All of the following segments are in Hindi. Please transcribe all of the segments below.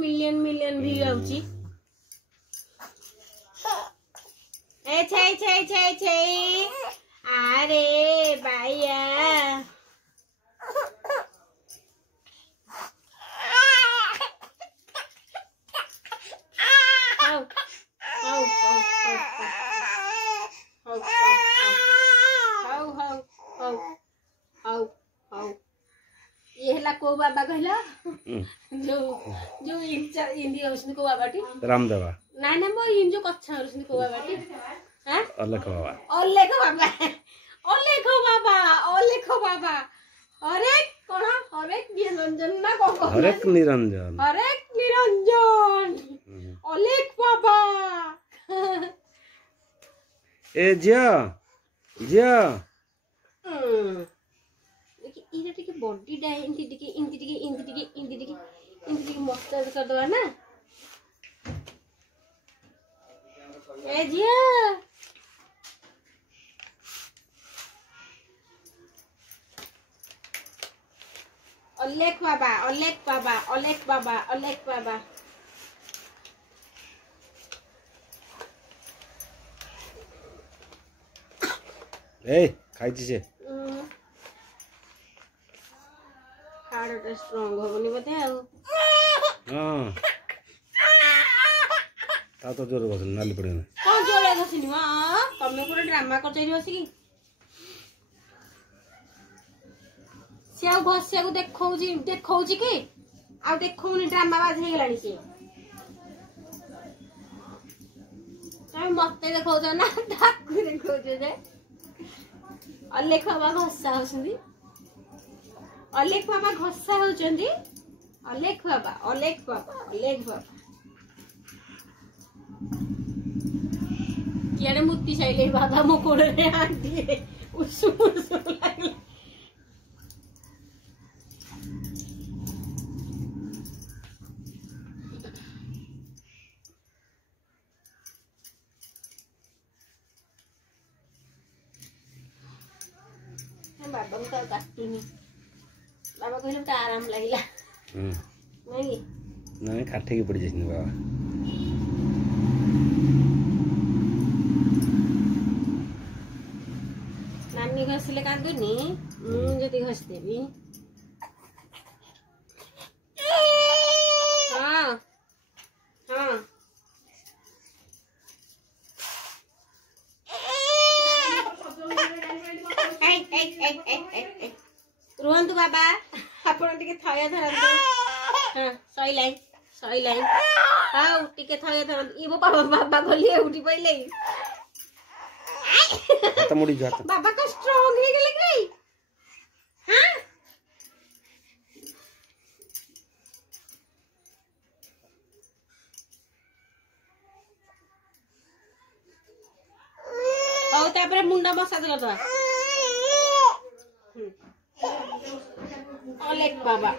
मिलियन मिलियन व्यू आउची ए छै छै छै छै अरे बाया को बाबा कहला जो हिंदी होसनी को बाबाटी रामदेवा ना ना मो इन जो कच्चा होसनी को बाबाटी हां अल्लेख बाबा अल्लेख बाबा अरे कोन अरे निरंजन ना को हरेक निरंजन अल्लेख बाबा ए जिया इधर टिके बॉडी डा इंती टिके मसाज कर दवा ना ए जिया अल्लेख बाबा ए खाइछि से हार्ट स्ट्रांग होबनी बते आ हां ता तो जोर बसन नाली पड़े कोन जोरे बसनी मां तमे कोन ड्रामा कर चाहिए बसी से आ घसिया को देखौजी की आ देखौनी ड्रामा बाज हे गेलानी से तमे मते देखौ छ ना डाकू देखौ छ जे अल्लेख बाबा घसा होसंदी अल्लेख बाबा घसा होचंदी अल्लेख बाबा कियारे मुत्ती चाइले बाबा मो कोड़े रे आंटी उसु लागले बाबा को काटुनी बाबा कहले त आराम लागिला नहीं काटे की पड़ जाइनी बाबा नानी घसिले काटुनी जति घस देबी हां रुहंतु बाबा आपण टिके थया धरंतु हां सही लाइन हां टिके थया धरंतु इबो बाबा गलिए उठी पइले हाथ मुड़ी जात बाबा का स्ट्रांग हे गेले गई हां औ तापरे मुंडा मसाज कर दवा अलेख बाबा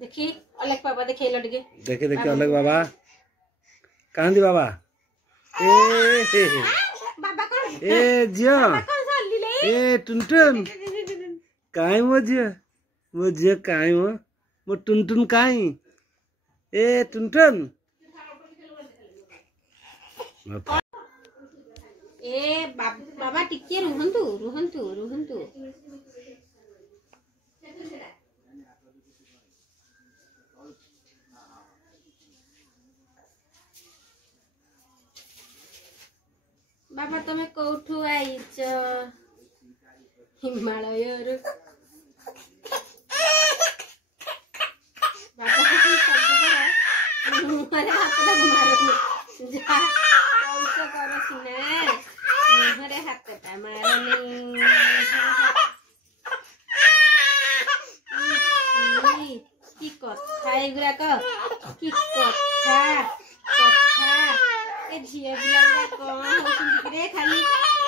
देखी अलेख बाबा देखे लटके देखे अलेख बाबा कांदी बाबा बाबा कौन ए जिया कौन साली ले ए टुनटुन काई मो जिया काई मो टुनटुन काई ए टुनटुन ए बाबा टिके रुहंतु बाबा तमे कोठू आइच हिमालय रे बाबा की सब करा मारे हाथ मारो जा कौन करो सिना मेरे हाथ पे मारनी की कथा एगुरा की कथा ए झिया बिला कौन होसुंदी रे खाली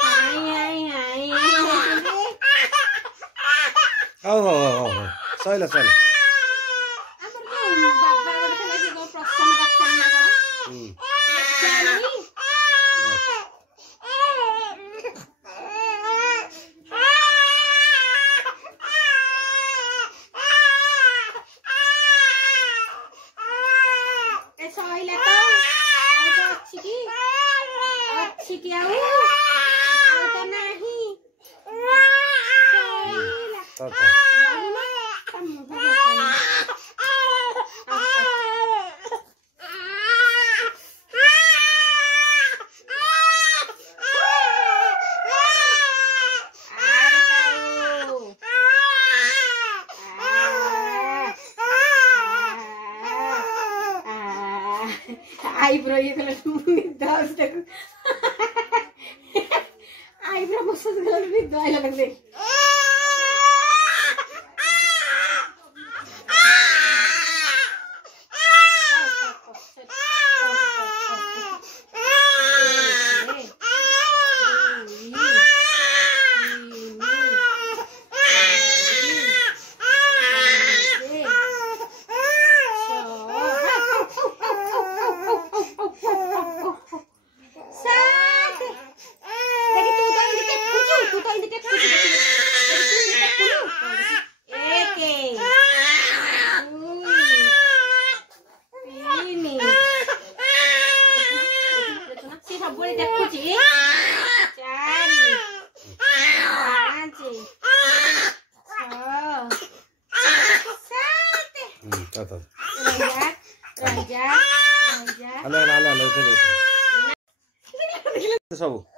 हाय हो सैला हमर बाबा गोटे खाली की प्रश्न करछन ना करो ତ ରହିଲା ତା ମୁହଁ ଦେଖାନି। आईब्रो ये कलर निद्रा उसको आईब्रो मसाज कलर निद्रा आइला लग दे हेलो हेलो हेलो सब